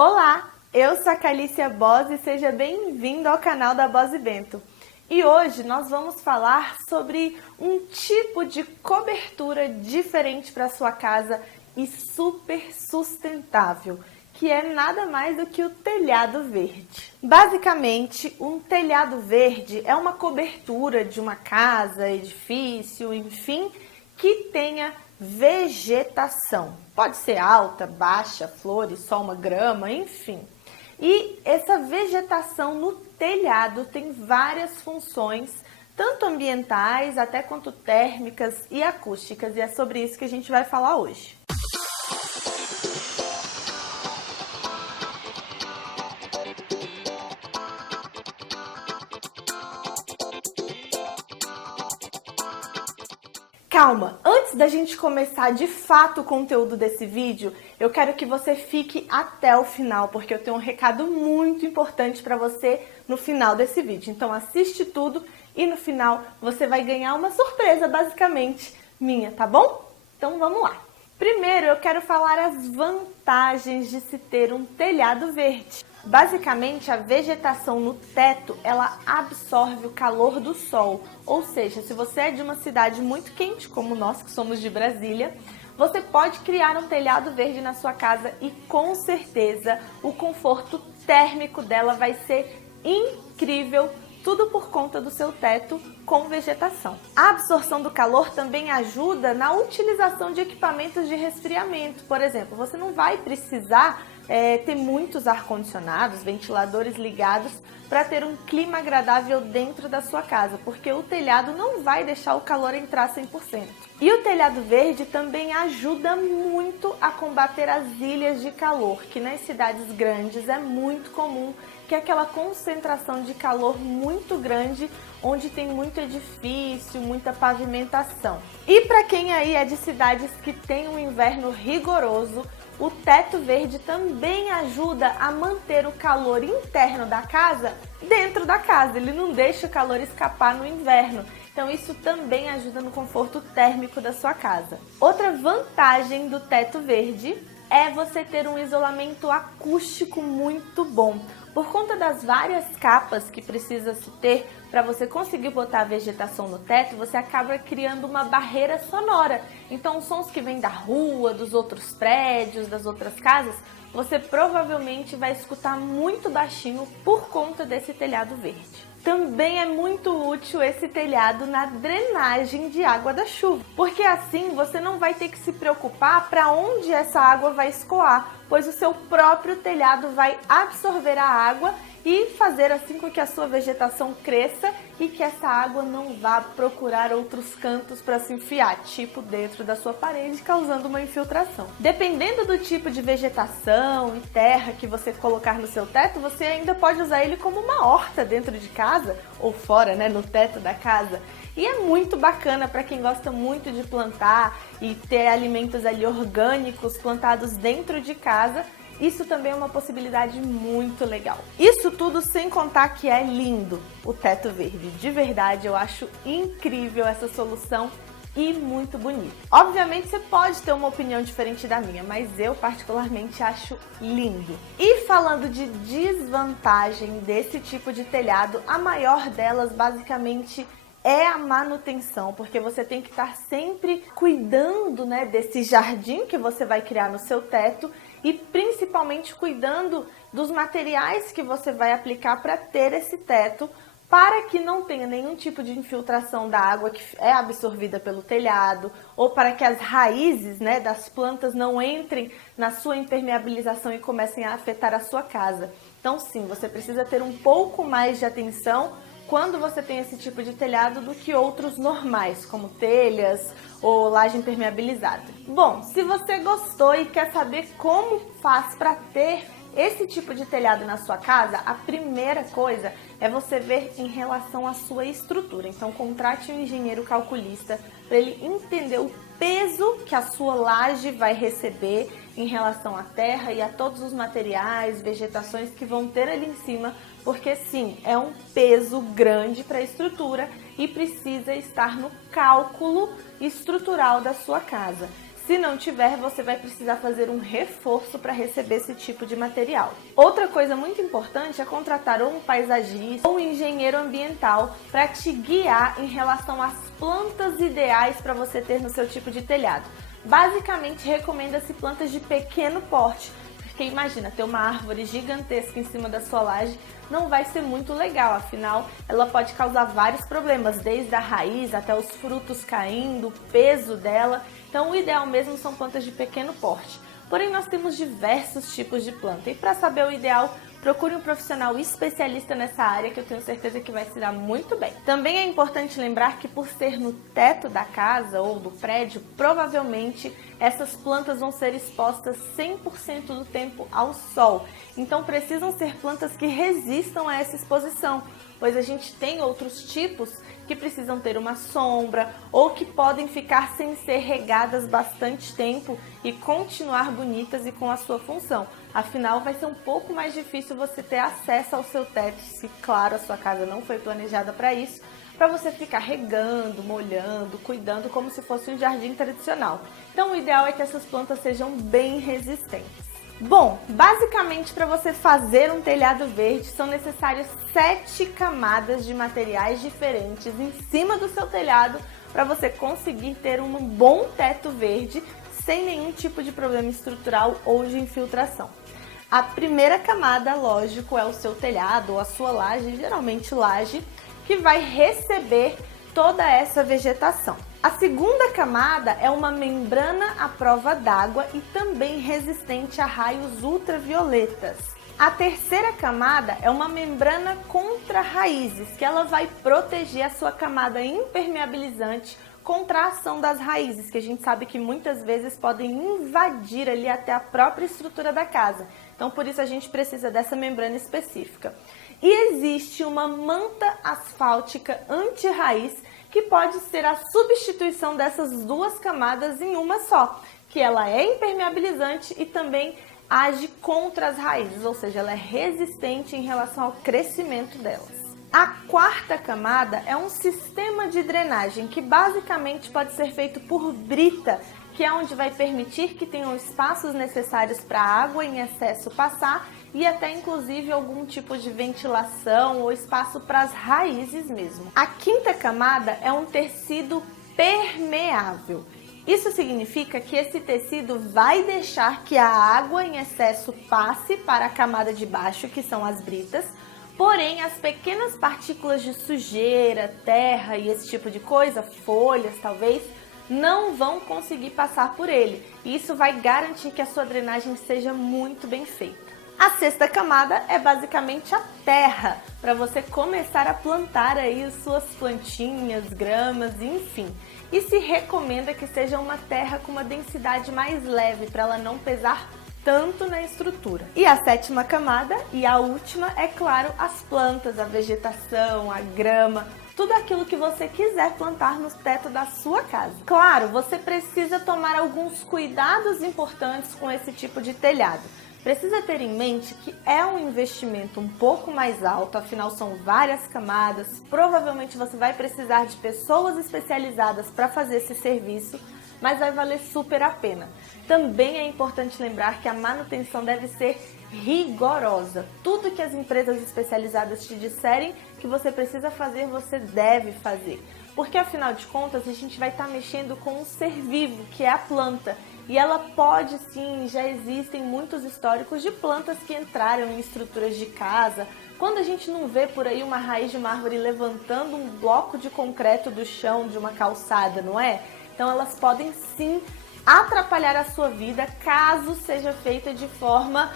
Olá, eu sou a Calícia Bose e seja bem-vindo ao canal da Bose Bento. E hoje nós vamos falar sobre um tipo de cobertura diferente para sua casa e super sustentável, que é nada mais do que o telhado verde. Basicamente, um telhado verde é uma cobertura de uma casa, edifício, enfim, que tenha vegetação. Pode ser alta, baixa, flores, só uma grama, enfim. E essa vegetação no telhado tem várias funções, tanto ambientais até quanto térmicas e acústicas, e é sobre isso que a gente vai falar hoje. Calma, antes da gente começar de fato o conteúdo desse vídeo, eu quero que você fique até o final, porque eu tenho um recado muito importante para você no final desse vídeo. Então assiste tudo e no final você vai ganhar uma surpresa, basicamente, minha, tá bom? Então vamos lá. Primeiro eu quero falar as vantagens de se ter um telhado verde. Basicamente, a vegetação no teto, ela absorve o calor do sol. Ou seja, se você é de uma cidade muito quente, como nós que somos de Brasília, você pode criar um telhado verde na sua casa e com certeza o conforto térmico dela vai ser incrível, tudo por conta do seu teto com vegetação. A absorção do calor também ajuda na utilização de equipamentos de resfriamento. Por exemplo, você não vai precisar ter muitos ar-condicionados, ventiladores ligados para ter um clima agradável dentro da sua casa, porque o telhado não vai deixar o calor entrar 100%. E o telhado verde também ajuda muito a combater as ilhas de calor, que nas cidades grandes é muito comum, que é aquela concentração de calor muito grande, onde tem muito edifício, muita pavimentação. E para quem aí é de cidades que tem um inverno rigoroso, o teto verde também ajuda a manter o calor interno da casa dentro da casa. Ele não deixa o calor escapar no inverno. Então isso também ajuda no conforto térmico da sua casa. Outra vantagem do teto verde é você ter um isolamento acústico muito bom. Por conta das várias capas que precisa se ter para você conseguir botar a vegetação no teto, você acaba criando uma barreira sonora. Então os sons que vêm da rua, dos outros prédios, das outras casas, você provavelmente vai escutar muito baixinho por conta desse telhado verde. Também é muito útil esse telhado na drenagem de água da chuva, porque assim você não vai ter que se preocupar para onde essa água vai escoar, pois o seu próprio telhado vai absorver a água e fazer assim com que a sua vegetação cresça e que essa água não vá procurar outros cantos para se enfiar, tipo dentro da sua parede, causando uma infiltração. Dependendo do tipo de vegetação e terra que você colocar no seu teto, você ainda pode usar ele como uma horta dentro de casa ou fora, né, no teto da casa. E é muito bacana para quem gosta muito de plantar e ter alimentos ali orgânicos plantados dentro de casa. Isso também é uma possibilidade muito legal. Isso tudo sem contar que é lindo o teto verde. De verdade, eu acho incrível essa solução e muito bonito. Obviamente você pode ter uma opinião diferente da minha, mas eu particularmente acho lindo. E falando de desvantagem desse tipo de telhado, a maior delas basicamente é a manutenção, porque você tem que estar sempre cuidando, né, desse jardim que você vai criar no seu teto e principalmente cuidando dos materiais que você vai aplicar para ter esse teto, para que não tenha nenhum tipo de infiltração da água que é absorvida pelo telhado, ou para que as raízes, né, das plantas não entrem na sua impermeabilização e comecem a afetar a sua casa. Então sim, você precisa ter um pouco mais de atenção quando você tem esse tipo de telhado do que outros normais, como telhas ou laje impermeabilizada. Bom, se você gostou e quer saber como faz para ter esse tipo de telhado na sua casa, a primeira coisa é você ver em relação à sua estrutura. Então contrate um engenheiro calculista para ele entender o peso que a sua laje vai receber em relação à terra e a todos os materiais, vegetações que vão ter ali em cima, porque sim, é um peso grande para a estrutura e precisa estar no cálculo estrutural da sua casa. Se não tiver, você vai precisar fazer um reforço para receber esse tipo de material. Outra coisa muito importante é contratar ou um paisagista ou um engenheiro ambiental para te guiar em relação às plantas ideais para você ter no seu tipo de telhado. Basicamente, recomenda-se plantas de pequeno porte, porque imagina, ter uma árvore gigantesca em cima da sua laje não vai ser muito legal, afinal, ela pode causar vários problemas, desde a raiz até os frutos caindo, o peso dela. Então, o ideal mesmo são plantas de pequeno porte. Porém, nós temos diversos tipos de planta e para saber o ideal, procure um profissional especialista nessa área que eu tenho certeza que vai se dar muito bem. Também é importante lembrar que por ser no teto da casa ou do prédio, provavelmente essas plantas vão ser expostas 100% do tempo ao sol. Então precisam ser plantas que resistam a essa exposição, pois a gente tem outros tipos que precisam ter uma sombra ou que podem ficar sem ser regadas bastante tempo e continuar bonitas e com a sua função. Afinal, vai ser um pouco mais difícil você ter acesso ao seu teto, se claro, a sua casa não foi planejada para isso, para você ficar regando, molhando, cuidando como se fosse um jardim tradicional. Então, o ideal é que essas plantas sejam bem resistentes. Bom, basicamente para você fazer um telhado verde são necessárias 7 camadas de materiais diferentes em cima do seu telhado para você conseguir ter um bom teto verde sem nenhum tipo de problema estrutural ou de infiltração. A primeira camada, lógico, é o seu telhado ou a sua laje, geralmente laje, que vai receber toda essa vegetação. A segunda camada é uma membrana à prova d'água e também resistente a raios ultravioletas. A terceira camada é uma membrana contra raízes, que ela vai proteger a sua camada impermeabilizante contra a ação das raízes, que a gente sabe que muitas vezes podem invadir ali até a própria estrutura da casa. Então, por isso a gente precisa dessa membrana específica. E existe uma manta asfáltica anti-raiz, que pode ser a substituição dessas duas camadas em uma só, que ela é impermeabilizante e também age contra as raízes, ou seja, ela é resistente em relação ao crescimento delas. A quarta camada é um sistema de drenagem que basicamente pode ser feito por brita, que é onde vai permitir que tenham espaços necessários para a água em excesso passar e até inclusive algum tipo de ventilação ou espaço para as raízes mesmo. A quinta camada é um tecido permeável. Isso significa que esse tecido vai deixar que a água em excesso passe para a camada de baixo, que são as britas, porém as pequenas partículas de sujeira, terra e esse tipo de coisa, folhas talvez, não vão conseguir passar por ele. E isso vai garantir que a sua drenagem seja muito bem feita. A sexta camada é basicamente a terra, para você começar a plantar aí as suas plantinhas, gramas, enfim. E se recomenda que seja uma terra com uma densidade mais leve, para ela não pesar tanto na estrutura. E a sétima camada, e a última, é claro, as plantas, a vegetação, a grama, tudo aquilo que você quiser plantar no teto da sua casa. Claro, você precisa tomar alguns cuidados importantes com esse tipo de telhado. Precisa ter em mente que é um investimento um pouco mais alto, afinal são várias camadas, provavelmente você vai precisar de pessoas especializadas para fazer esse serviço, mas vai valer super a pena. Também é importante lembrar que a manutenção deve ser rigorosa. Tudo que as empresas especializadas te disserem que você precisa fazer, você deve fazer. Porque afinal de contas a gente vai estar mexendo com um ser vivo, que é a planta. E ela pode sim, já existem muitos históricos de plantas que entraram em estruturas de casa. Quando a gente não vê por aí uma raiz de uma árvore levantando um bloco de concreto do chão de uma calçada, não é? Então elas podem sim atrapalhar a sua vida caso seja feita de forma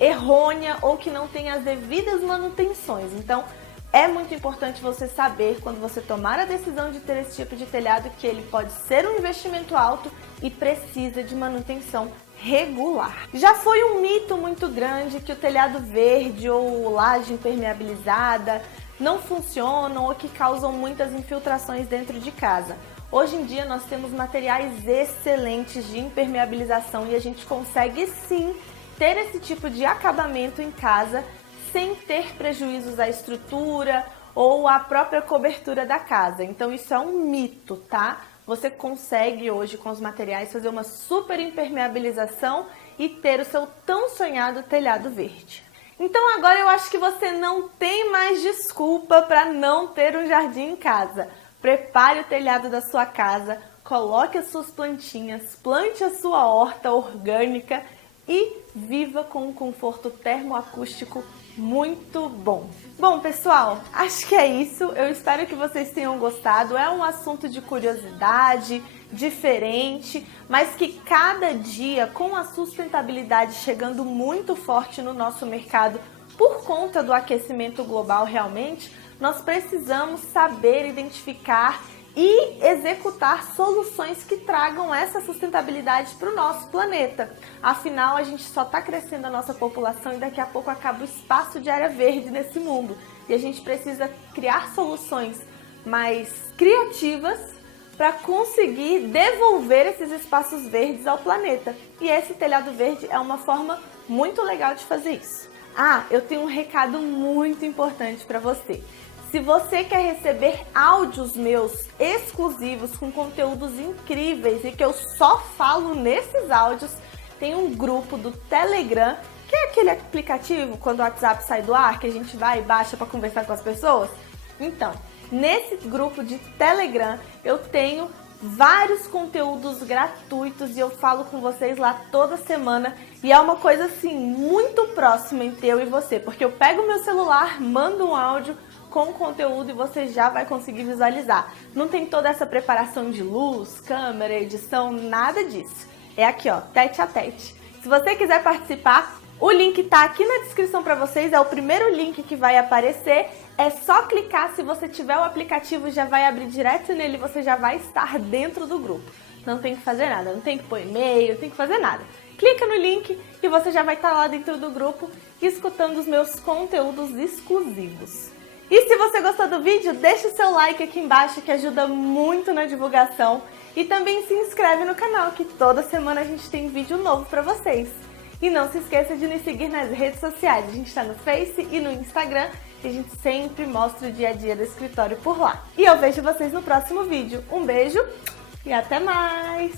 errônea ou que não tenha as devidas manutenções. Então é muito importante você saber, quando você tomar a decisão de ter esse tipo de telhado, que ele pode ser um investimento alto e precisa de manutenção regular. Já foi um mito muito grande que o telhado verde ou laje impermeabilizada não funcionam ou que causam muitas infiltrações dentro de casa. Hoje em dia nós temos materiais excelentes de impermeabilização e a gente consegue sim ter esse tipo de acabamento em casa sem ter prejuízos à estrutura ou à própria cobertura da casa. Então isso é um mito, tá? você consegue hoje com os materiais fazer uma super impermeabilização e ter o seu tão sonhado telhado verde. Então agora eu acho que você não tem mais desculpa para não ter um jardim em casa. Prepare o telhado da sua casa, coloque as suas plantinhas, plante a sua horta orgânica e viva com um conforto termoacústico muito bom. Bom, pessoal, acho que é isso. Eu espero que vocês tenham gostado. É um assunto de curiosidade, diferente, mas que cada dia, com a sustentabilidade chegando muito forte no nosso mercado por conta do aquecimento global realmente, nós precisamos saber identificar e executar soluções que tragam essa sustentabilidade para o nosso planeta. Afinal, a gente só está crescendo a nossa população e daqui a pouco acaba o espaço de área verde nesse mundo. E a gente precisa criar soluções mais criativas para conseguir devolver esses espaços verdes ao planeta. E esse telhado verde é uma forma muito legal de fazer isso. Ah, eu tenho um recado muito importante para você. Se você quer receber áudios meus exclusivos com conteúdos incríveis e que eu só falo nesses áudios, tem um grupo do Telegram, que é aquele aplicativo quando o WhatsApp sai do ar, que a gente vai e baixa para conversar com as pessoas. Então, nesse grupo de Telegram eu tenho vários conteúdos gratuitos e eu falo com vocês lá toda semana e é uma coisa assim muito próxima entre eu e você, porque eu pego o meu celular, mando um áudio com conteúdo e você já vai conseguir visualizar. Não tem toda essa preparação de luz, câmera, edição, nada disso. É aqui, ó, tete a tete. Se você quiser participar, o link tá aqui na descrição para vocês, é o primeiro link que vai aparecer. É só clicar, se você tiver o aplicativo já vai abrir direto nele, você já vai estar dentro do grupo. Não tem que fazer nada, não tem que pôr e-mail, não tem que fazer nada. Clica no link e você já vai estar lá dentro do grupo escutando os meus conteúdos exclusivos. E se você gostou do vídeo, deixa o seu like aqui embaixo que ajuda muito na divulgação. E também se inscreve no canal que toda semana a gente tem vídeo novo para vocês. E não se esqueça de nos seguir nas redes sociais. A gente está no Face e no Instagram e a gente sempre mostra o dia a dia do escritório por lá. E eu vejo vocês no próximo vídeo. Um beijo e até mais!